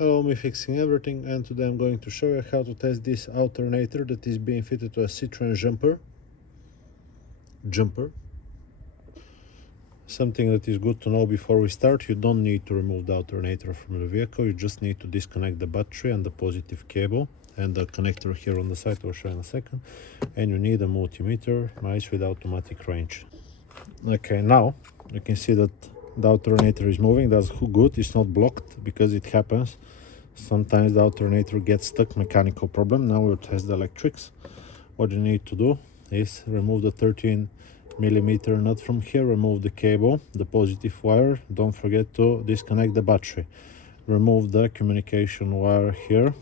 Allow me fixing everything, and today I'm going to show you how to test this alternator that is being fitted to a Citroen jumper. Something that is good to know before we start: you don't need to remove the alternator from the vehicle, you just need to disconnect the battery and the positive cable and the connector here on the side. I'll show you in a second. And you need a multimeter, nice with automatic range. Okay, now you can see that the alternator is moving. That's good, it's not blocked, because it happens. Sometimes the alternator gets stuck, mechanical problem. Now we'll test the electrics. What you need to do is remove the 13mm nut from here, remove the cable, the positive wire. Don't forget to disconnect the battery. Remove the communication wire here,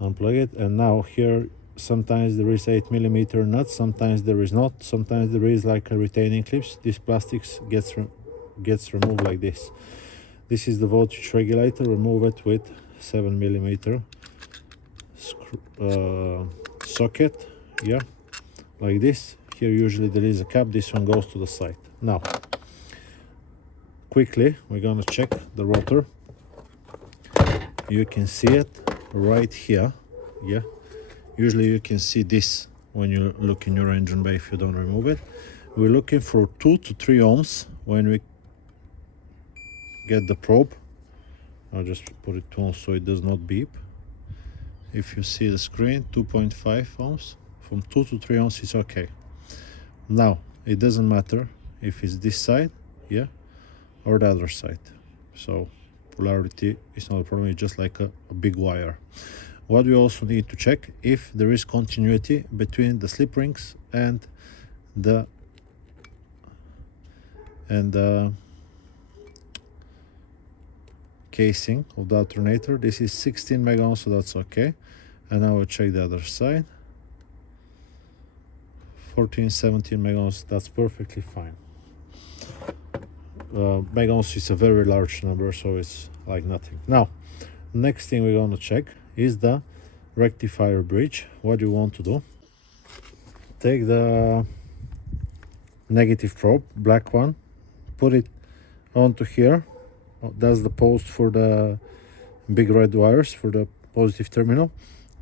unplug it, and now here sometimes there is 8mm nut, sometimes there is not, sometimes there is like a retaining clips. This plastics gets removed like this. This is the voltage regulator. Remove it with 7mm socket, yeah, like this. Here usually there is a cap, this one goes to the side. Now quickly we're gonna check the rotor. You can see it right here, yeah. Usually you can see this when you look in your engine bay if you don't remove it. We're looking for 2 to 3 ohms when we get the probe. I'll just put it 2 ohms so it does not beep. If you see the screen, 2.5 ohms. From 2 to 3 ohms it's okay. Now it doesn't matter if it's this side, yeah, or the other side. So polarity is not a problem, it's just like a big wire. What we also need to check if there is continuity between the slip rings and the casing of the alternator. This is 16 mega ohms, so that's okay. And now we'll check the other side. 17 mega ohms, that's perfectly fine. Mega ohms is a very large number, so it's like nothing. Now next thing we're going to check is the rectifier bridge. What you want to do: take the negative probe, black one, put it onto here. That's the post for the big red wires for the positive terminal,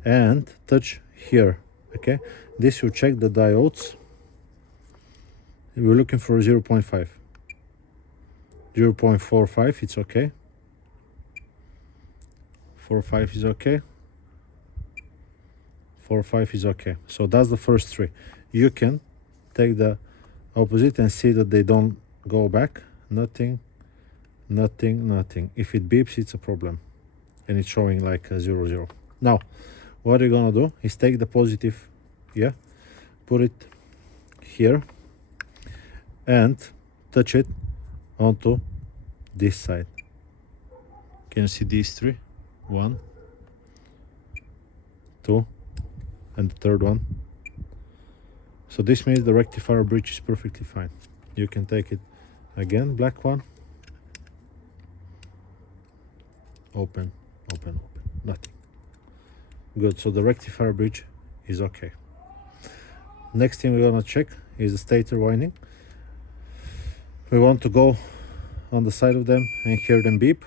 and touch here. Okay, this will check the diodes. We're looking for 0.5, 0.45, it's okay. 4.5 is okay. 4.5 is okay. So that's the first 3. You can take the opposite and see that they don't go back. Nothing, nothing, nothing. If it beeps, it's a problem, and it's showing like a 0, 0. Now what you're gonna do is take the positive, yeah, put it here and touch it onto this side. Can you see these 3? 1, 2, and the third one. So this means the rectifier bridge is perfectly fine. You can take it again, black one, open, open, open, nothing. Good, so the rectifier bridge is okay. Next thing we're gonna check is the stator winding. We want to go on the side of them and hear them beep.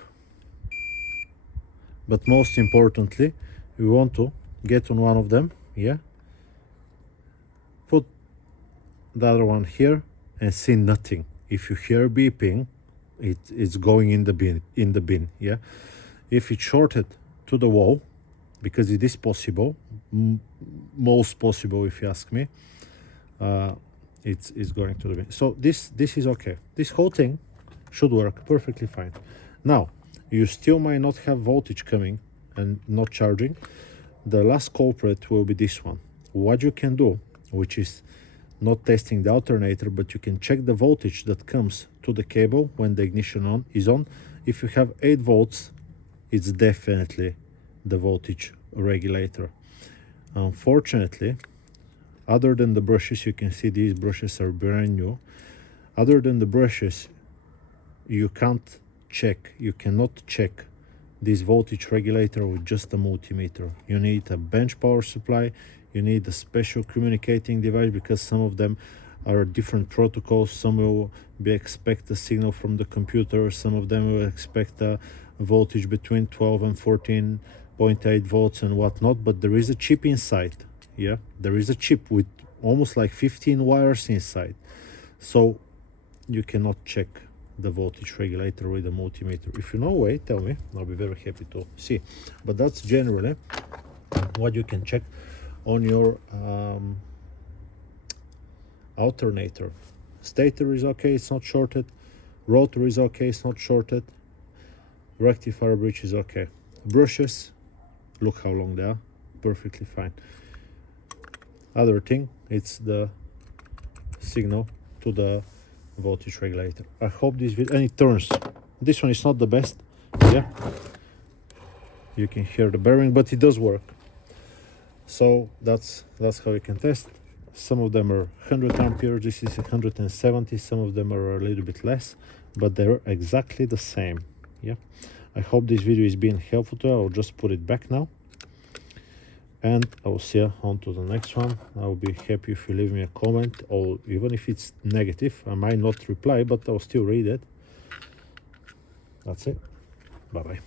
But most importantly, we want to get on one of them, yeah, put the other one here and see nothing. If you hear beeping, it's going in the bin, yeah. If it's shorted to the wall, because it is possible, most possible if you ask me, it's going to the bin. So this is okay. This whole thing should work perfectly fine. Now you still might not have voltage coming and not charging. The last culprit will be this one. What you can do, which is not testing the alternator, but you can check the voltage that comes to the cable when the ignition is on. If you have 8 volts, it's definitely the voltage regulator. Unfortunately, other than the brushes, you can see these brushes are brand new. Other than the brushes, you cannot check this voltage regulator with just a multimeter. You need a bench power supply, you need a special communicating device, because some of them are different protocols. Some will expect a signal from the computer, some of them will expect a voltage between 12 and 14.8 volts and whatnot, but there is a chip inside. Yeah, there is a chip with almost like 15 wires inside, so you cannot check the voltage regulator with a multimeter. If you know a way, tell me, I'll be very happy to see. But that's generally what you can check on your alternator. Stator is okay, it's not shorted. Rotor is okay, it's not shorted. Rectifier bridge is okay. Brushes, look how long they are, perfectly fine. Other thing, it's the signal to the voltage regulator. I hope this video, and it turns. This one is not the best. Yeah, you can hear the bearing, but it does work. So that's how you can test. Some of them are 100 amperes, this is 170, some of them are a little bit less, but they're exactly the same. Yeah, I hope this video is being helpful to you. I'll just put it back now, and I will see you on to the next one. I'll be happy if you leave me a comment, or even if it's negative, I might not reply, but I'll still read it. That's it. Bye bye.